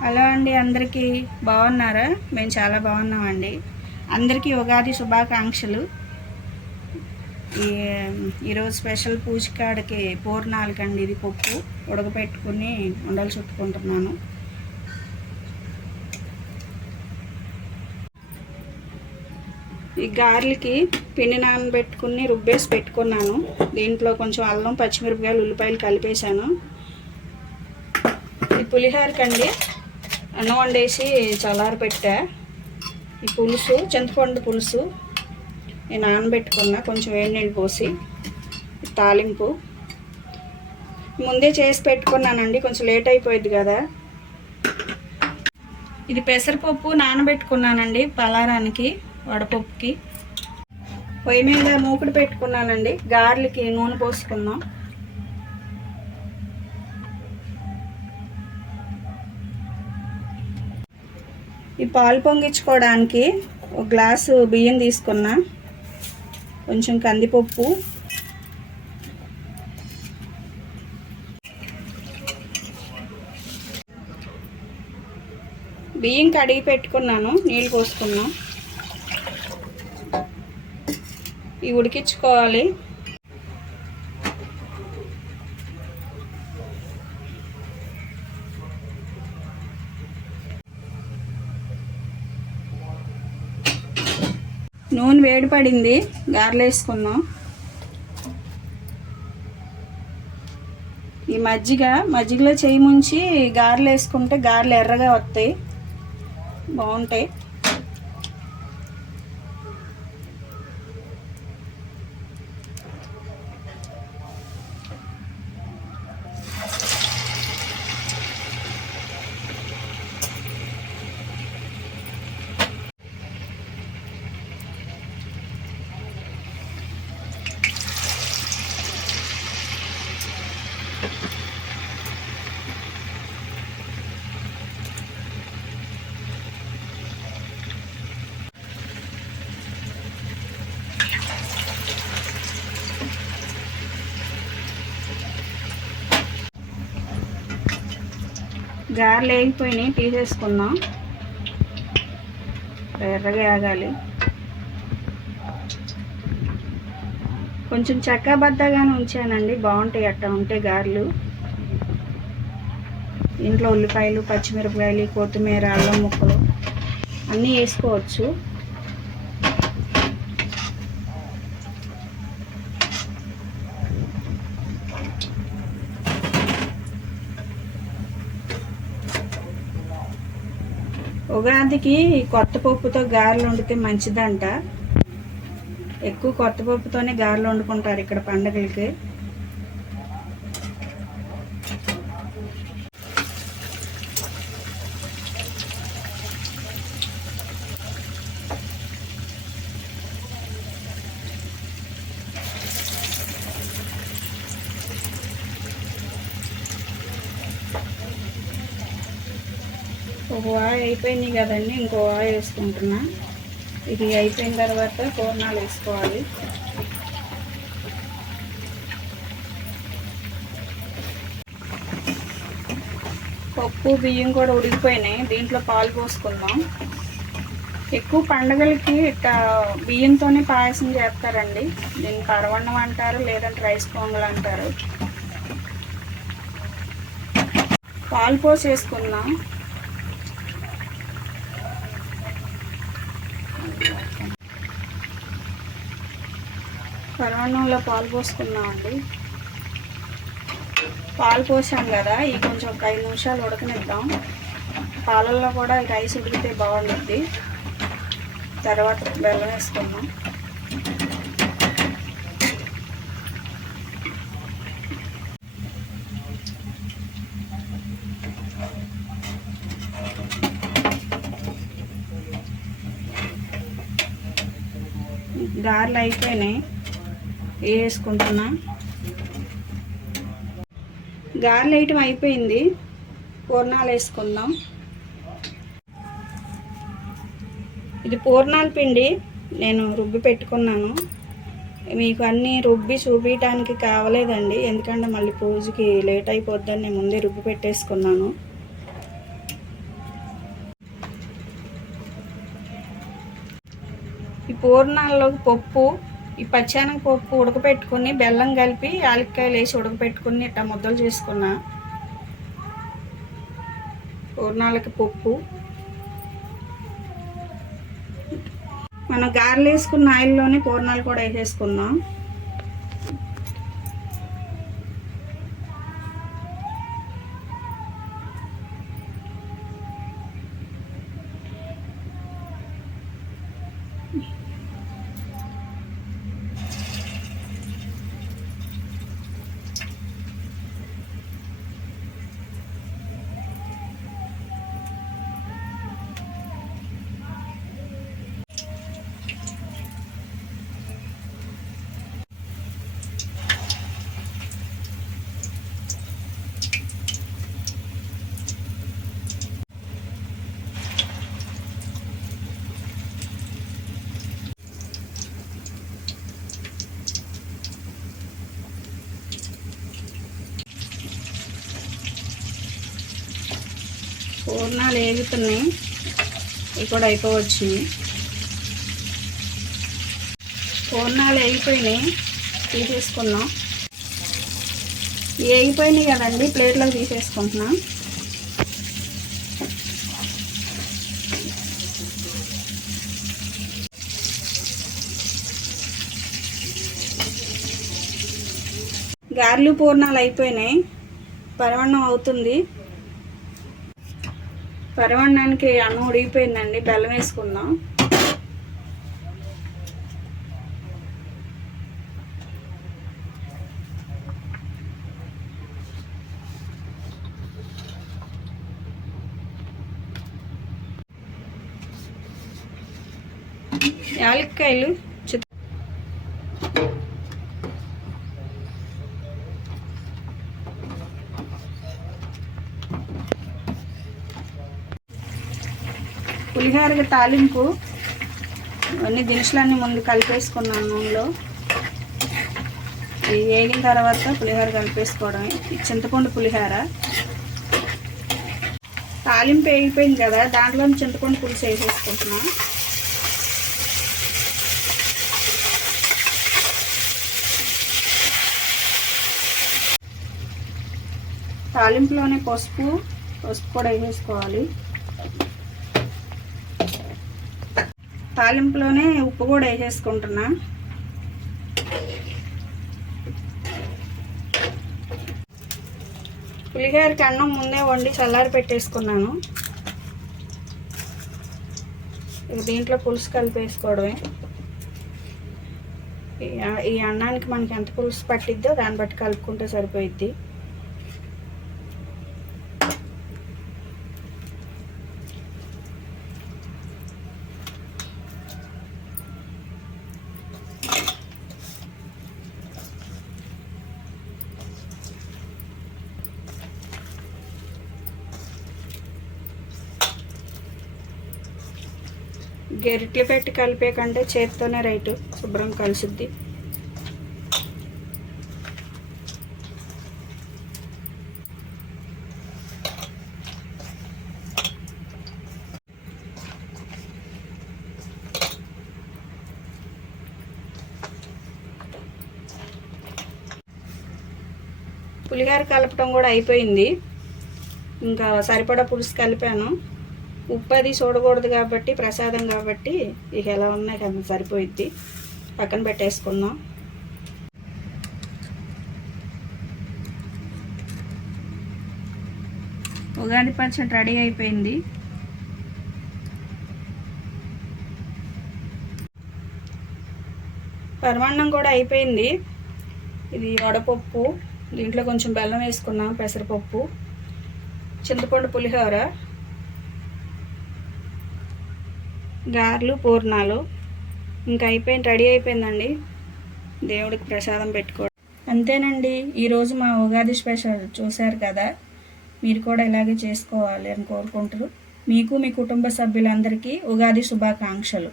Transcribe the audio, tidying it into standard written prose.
Hello అండి, అందరికీ బాగున్నారా? మేము చాలా బాగున్నామండి. అందరికీ ఉగాది శుభాకాంక్షలు. ఈరోజు స్పెషల్ పూజకాడికి పూర్ణాలకండి. ఇది పప్పు ఉడకపెట్టుకుని ఉండలు చుట్టుకుంటున్నాను. ఈ గారెలకి పిండి నానబెట్టుకుని రుబ్బేసి పెట్టుకున్నాను. దీంట్లో కొంచెం అల్లం, పచ్చిమిరపకాయలు, ఉల్లిపాయలు కలిపేశాను. ఈ పులిహోరకండి అన్నం వండేసి చల్లారి పెట్టా. ఈ పులుసు చింతపండు పులుసు నేను నానబెట్టుకున్నా, కొంచెం వేడి నీళ్ళు పోసి. తాలింపు ముందే చేసి పెట్టుకున్నానండి, కొంచెం లేట్ అయిపోయింది కదా. ఇది పెసరపప్పు నానబెట్టుకున్నానండి పలారానికి, వడపప్పుకి. పొయ్యి మీద మూకుడు పెట్టుకున్నానండి. గారెలకి నూనె పోసుకుందాం. ఈ పాలు పొంగించుకోవడానికి ఒక గ్లాసు బియ్యం తీసుకున్నా, కొంచెం కందిపప్పు, బియ్యం కడిగి పెట్టుకున్నాను, నీళ్ళు పోసుకున్నాం. ఇవి ఉడికించుకోవాలి. నూనె వేడి పడింది, గారెలు వేసుకుందాం. ఈ మజ్జిగలో చేయి ముంచి గారెలు వేసుకుంటే గారెలు ఎర్రగా వస్తాయి, బాగుంటాయి. గారెలు వేగిపోయినాయి, తీసేసుకుందాం. ఎర్రగా ఆగాలి. కొంచెం చెక్కబద్దగానే ఉంచానండి, బాగుంటాయి అట్లా ఉంటే గారెలు. ఇంట్లో ఉల్లిపాయలు, పచ్చిమిరపకాయలు, కొత్తిమీర, అల్లం ముక్కలు అన్నీ వేసుకోవచ్చు. ఉగాదికి కొత్త పప్పుతో గారెలు వండితే మంచిదంట. ఎక్కువ కొత్త పప్పుతోనే గారెలు వండుకుంటారు ఇక్కడ పండగలకి. ఒక వాయి అయిపోయినాయి కదండి, ఇంకో వాయి వేసుకుంటున్నా. ఇది అయిపోయిన తర్వాత పూర్ణాలు వేసుకోవాలి. పప్పు బియ్యం కూడా ఉడికిపోయినాయి, దీంట్లో పాలు పోసుకుందాం. ఎక్కువ పండగలకి బియ్యంతోనే పాయసం చేస్తారండి. దీన్ని పరవన్నం అంటారు, లేదంటే రైస్ పొంగల్ అంటారు. పాలు పోసేసుకుందాం. పరమాన్నంలో పాలు పోసుకున్నామండి. పాలు పోసాం కదా, ఇవి కొంచెం ఒక 5 నిమిషాలు ఉడకనిద్దాం. పాలల్లో కూడా రైస్ ఉడికితే బాగుంటుంది. తర్వాత బెల్లం వేసుకుందాం. గారెలు అయిపోయినాయి, వేసుకుంటున్నా. గారెలు వేయటం అయిపోయింది, పూర్ణాలు వేసుకుందాం. ఇది పూర్ణాల పిండి నేను రుబ్బి పెట్టుకున్నాను. మీకు అన్నీ రుబ్బి చూపించడానికి కావలేదండి, ఎందుకంటే మళ్ళీ పూజకి లేట్ అయిపోద్దని నేను ముందే రుబ్బి పెట్టేసుకున్నాను. పూర్ణాల్లోకి పప్పు, ఈ పచ్చెనగపప్పు ఉడకపెట్టుకుని బెల్లం కలిపి యాలక్కాయలు వేసి ఉడకపెట్టుకుని ఇట్లా ముద్దలు చేసుకున్నా. పూర్ణాలకి పప్పు, మనం గారెలు వేసుకున్న ఆయిల్లోనే పూర్ణాలు కూడా వేసేసుకుందాం. పూర్ణాలు వేగుతున్నాయి, ఇవి కూడా అయిపోవచ్చింది. పూర్ణాలు వేగిపోయినాయి, తీసేసుకున్నాం. వేగిపోయినాయి కదండి, ప్లేట్లోకి తీసేసుకుంటున్నాం. గారెలు పూర్ణాలు అయిపోయినాయి, పరమాన్నం అవుతుంది. పరమాన్నానికి అన్నం ఉడిగిపోయిందండి, బెల్లం వేసుకుందాం. యాలక్కాయలు పులిహోరకి తాలింపు, ఇవన్నీ దినుసులన్నీ ముందు కలిపేసుకున్నాను నూనెలో. ఇవి వేగిన తర్వాత పులిహోర కలిపేసుకోవడమే. ఇది చింతపండు పులిహోర. తాలింపు వేగిపోయింది కదా, దాంట్లో చింతపండు పులుసు వేసేసుకుంటున్నాం. తాలింపులోనే పసుపు కూడా వేసేసుకోవాలి. తాలింపులోనే ఉప్పు కూడా వేసేసుకుంటున్నా. పులిహోరకి అన్నం ముందే వండి చల్లారి పెట్టేసుకున్నాను. దీంట్లో పులుసు కలిపేసుకోవడమే. ఈ అన్నానికి మనకి ఎంత పులుసు పట్టిద్దో దాన్ని బట్టి కలుపుకుంటే సరిపోయిద్ది. గెరిట్లు పెట్టి కలిపే కంటే చేత్తోనే రైటు, శుభ్రం కలిసిద్ది. పులిహోర కలపటం కూడా అయిపోయింది. ఇంకా సరిపడా పులుసు కలిపాను. ఉప్పు అది చూడకూడదు కాబట్టి, ప్రసాదం కాబట్టి ఇక ఎలా ఉన్నాయి కదా సరిపోయిద్ది. పక్కన పెట్టేసుకుందాం. ఉగాది పచ్చడి రెడీ అయిపోయింది. పరమాన్నం కూడా అయిపోయింది. ఇది వడపప్పు, దీంట్లో కొంచెం బెల్లం వేసుకున్నాం, పెసరపప్పు, చింతపండు పులిహోర, గారెలు, పూర్ణాలు ఇంకా అయిపోయింది, రెడీ అయిపోయిందండి. దేవుడికి ప్రసాదం పెట్టుకోవడం అంతేనండి. ఈరోజు మా ఉగాది స్పెషల్ చూశారు కదా. మీరు కూడా ఇలాగే చేసుకోవాలి అని కోరుకుంటారు. మీకు మీ కుటుంబ సభ్యులందరికీ ఉగాది శుభాకాంక్షలు.